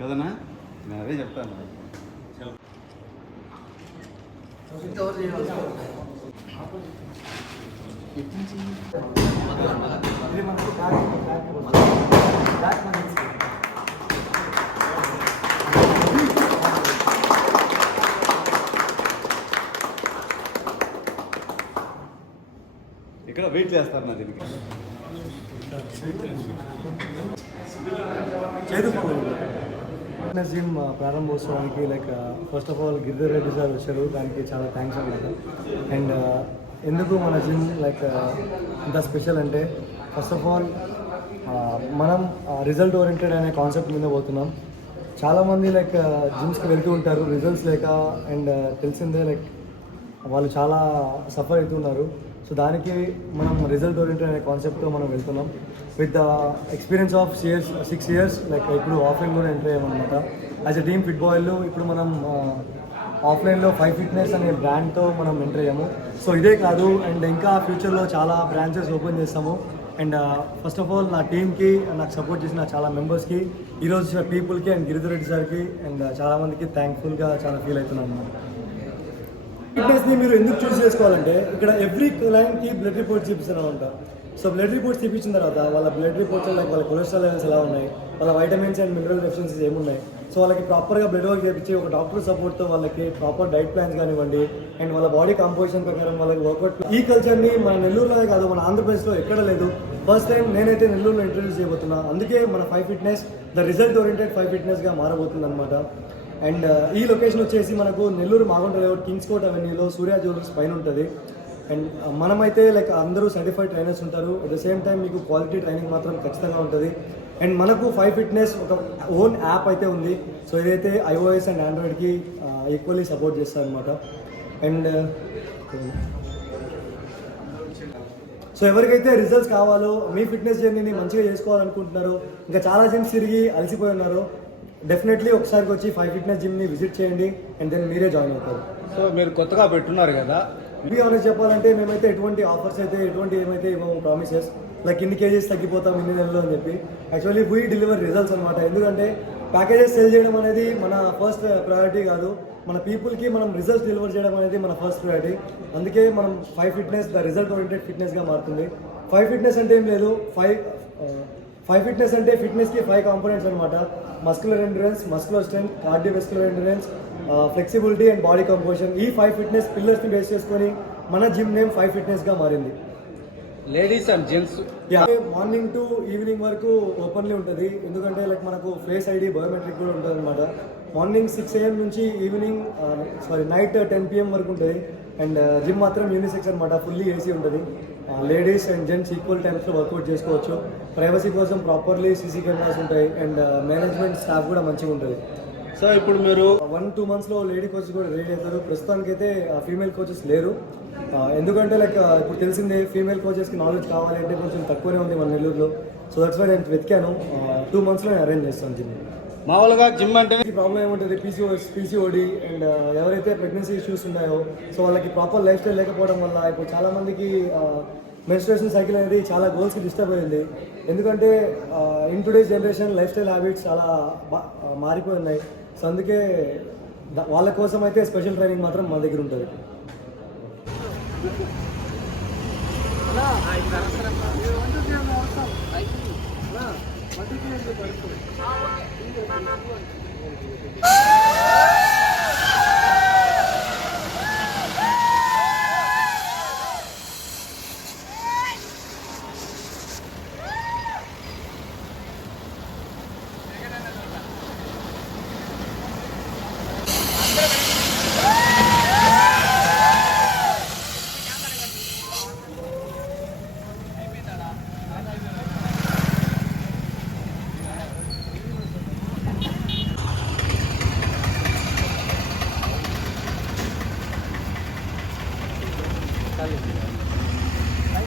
కదనా నేను అదే చెప్తాను. ఇక్కడ వెయిట్ చేస్తారు నా దీనికి. ఫిట్నెస్ జిమ్ ప్రారంభోత్సవానికి first of all Giridhar Reddy sir వచ్చారు, దానికి చాలా థ్యాంక్స్ అన్నమాట. అండ్ ఎందుకు మన జిమ్ ఇంత స్పెషల్ అంటే ఫస్ట్ ఆఫ్ ఆల్ మనం రిజల్ట్ ఓరియంటెడ్ అనే కాన్సెప్ట్ మీద పోతున్నాం. చాలామంది జిమ్స్కి వెళ్తూ ఉంటారు రిజల్ట్స్ లేక, అండ్ తెలిసిందే వాళ్ళు చాలా సఫర్ అవుతున్నారు. సో దానికి మనం రిజల్ట్ ఓరియంటెడ్ అనే కాన్సెప్ట్తో మనం వెళ్తున్నాం. With the experience of 6 years ఇప్పుడు ఆఫ్లైన్లో ఎంటర్ అయ్యామన్నమాట. యాజ్ అ టీమ్ ఫిట్ బాయ్లో ఇప్పుడు మనం ఆఫ్లైన్లో 5 Fitness అనే బ్రాండ్తో మనం ఎంటర్ అయ్యాము. సో ఇదే కాదు, అండ్ ఇంకా ఫ్యూచర్లో చాలా బ్రాంచెస్ ఓపెన్ చేస్తాము. అండ్ ఫస్ట్ ఆఫ్ ఆల్ నా టీమ్కి, నాకు సపోర్ట్ చేసిన చాలా మెంబర్స్కి, ఈరోజు వచ్చిన పీపుల్కి అండ్ గిరిధర్ రెడ్డి సార్కి అండ్ చాలామందికి థ్యాంక్ఫుల్గా చాలా ఫీల్ అవుతున్నాను. ఫిట్నెస్ని మీరు ఎందుకు చూస్ చేసుకోవాలంటే ఇక్కడ ఎవ్రీ క్లయింట్కి బ్లడ్ రిపోర్ట్స్ చూపిస్తారనమాట. సో బ్లడ్ రిపోర్ట్స్ చూపించిన తర్వాత వాళ్ళ బ్లడ్ రిపోర్ట్స్ వాళ్ళ కొలెస్ట్రాల్ లెవెల్స్ ఎలా ఉన్నాయి, వాళ్ళ వైటమిన్స్ అండ్ మినరల్ డెఫిషియన్సీస్ ఏమున్నాయి, సో వాళ్ళకి ప్రాపర్గా బ్లడ్ వర్క్ చేయించి ఒక డాక్టర్ సపోర్ట్తో వాళ్ళకి ప్రాపర్ డైట్ ప్లాన్స్ కానివ్వండి, అండ్ వాళ్ళ బాడీ కంపోజిషన్ ప్రకారం వాళ్ళకి వర్కౌట్. ఈ కల్చర్ని మన నెల్లూరులోనే కాదు, మన ఆంధ్రప్రదేశ్లో ఎక్కడ లేదు. ఫస్ట్ టైం నేనైతే నెల్లూరులో ఇంట్రడ్యూస్ చేయబోతున్నా. అందుకే మన 5 Fitness ద రిజల్ట్ ఓరియంటెడ్ 5 Fitnessగా మారబోతుంది అనమాట. అండ్ ఈ లొకేషన్ వచ్చేసి మనకు Nellore Magunta layout Kings Court అవెన్యూలో సూర్య జ్యువెలర్స్ పైన ఉంటుంది. అండ్ మనమైతే అందరూ సర్టిఫైడ్ ట్రైనర్స్ ఉంటారు. అట్ ద సేమ్ టైం మీకు క్వాలిటీ ట్రైనింగ్ మాత్రం ఖచ్చితంగా ఉంటుంది. అండ్ మనకు 5 Fitness ఒక ఓన్ యాప్ అయితే ఉంది. సో ఇదైతే iOS అండ్ ఆండ్రాయిడ్కి ఈక్వల్లీ సపోర్ట్ చేస్తారు అనమాట. అండ్ సో ఎవరికైతే రిజల్ట్స్ కావాలో, మీ ఫిట్నెస్ జర్నీని మంచిగా చేసుకోవాలనుకుంటున్నారో, ఇంకా చాలా జిమ్స్ తిరిగి అలసిపోయి ఉన్నారో, డెఫినెట్లీ ఒకసారికి వచ్చి 5 Fitness జిమ్ని విజిట్ చేయండి. అండ్ దెన్ మీరే జాయిన్ అవుతారు. సో మీరు కొత్తగా పెట్టున్నారు కదా, మీ ఆనెస్ట్ చెప్పాలంటే మేమైతే ఎటువంటి ఆఫర్స్ అయితే ఏమైతే ఇవ్వము ప్రామిసెస్, ఇన్ని కేజెస్ తగ్గిపోతాం ఇన్ని నెలలు అని చెప్పి. యాక్చువల్లీ వీ డెలివర్ రిజల్ట్స్ అనమాట. ఎందుకంటే ప్యాకేజెస్ సేల్ చేయడం అనేది మన ఫస్ట్ ప్రయారిటీ కాదు, మన పీపుల్కి మనం రిజల్ట్స్ డెలివర్ చేయడం అనేది మన ఫస్ట్ ప్రయారిటీ. అందుకే మనం 5 Fitness ద రిజల్ట్ ఓరియంటెడ్ ఫిట్నెస్గా మారుతుంది. 5 Fitness అంటే ఏం లేదు, 5 Fitness అంటే ఫిట్నెస్కి 5 కాంపోనెంట్స్ అనమాట. Muscular endurance, muscular strength, cardiovascular endurance, flexibility and body composition. ఈ 5 Fitness పిల్లర్స్ని బేస్ చేసుకొని మన జిమ్ నేమ్ 5 Fitnessగా మారింది. Ladies and gents morning to evening వరకు ఓపెన్లీ ఉంటుంది. ఎందుకంటే మనకు ఫేస్ ఐడి బయోమెట్రిక్ కూడా ఉంటుంది అనమాట. మార్నింగ్ 6 AM నుంచి ఈవినింగ్ నైట్ 10 PM వరకు ఉంటుంది. అండ్ జిమ్ మాత్రం యూనిసెక్స్ అనమాట, ఫుల్లీ ఏసీ ఉంటుంది. లేడీస్ అండ్ జెంట్స్ ఈక్వల్ టైమ్స్లో వర్కౌట్ చేసుకోవచ్చు. ప్రైవసీ కోసం ప్రాపర్లీ సీసీ కెమెరాస్ ఉంటాయి. అండ్ మేనేజ్మెంట్ స్టాఫ్ కూడా మంచిగా ఉంటుంది. సో ఇప్పుడు మీరు 1-2 monthsలో లేడీ కోచెస్ కూడా రెడీ అవుతారు. ప్రస్తుతానికైతే ఫీమేల్ కోచెస్ లేరు. ఎందుకంటే ఇప్పుడు తెలిసిందే ఫీమేల్ కోచెస్కి నాలెడ్జ్ కావాలంటే కొంచెం తక్కువనే ఉంది మన నెల్లూరులో. సో దట్స్ వై నేను వెతికాను. 2 monthsలో నేను అరేంజ్ చేస్తాను జిమ్. మామూలుగా జిమ్ అంటే ప్రాబ్లం ఏముంటుంది, పీసీఓడి అండ్ ఎవరైతే ప్రెగ్నెన్సీ ఇష్యూస్ ఉన్నాయో, సో వాళ్ళకి ప్రాపర్ లైఫ్ స్టైల్ లేకపోవడం వల్ల ఇప్పుడు చాలామందికి మెన్స్ట్రుయేషన్ సైకిల్ అనేది చాలా గోల్స్కి డిస్టర్బ్ అయింది. ఎందుకంటే in today's generation life style habits చాలా మారిపోయి ఉన్నాయి. సో అందుకే వాళ్ళ కోసం అయితే స్పెషల్ ట్రైనింగ్ మాత్రం మా దగ్గర ఉంటుంది.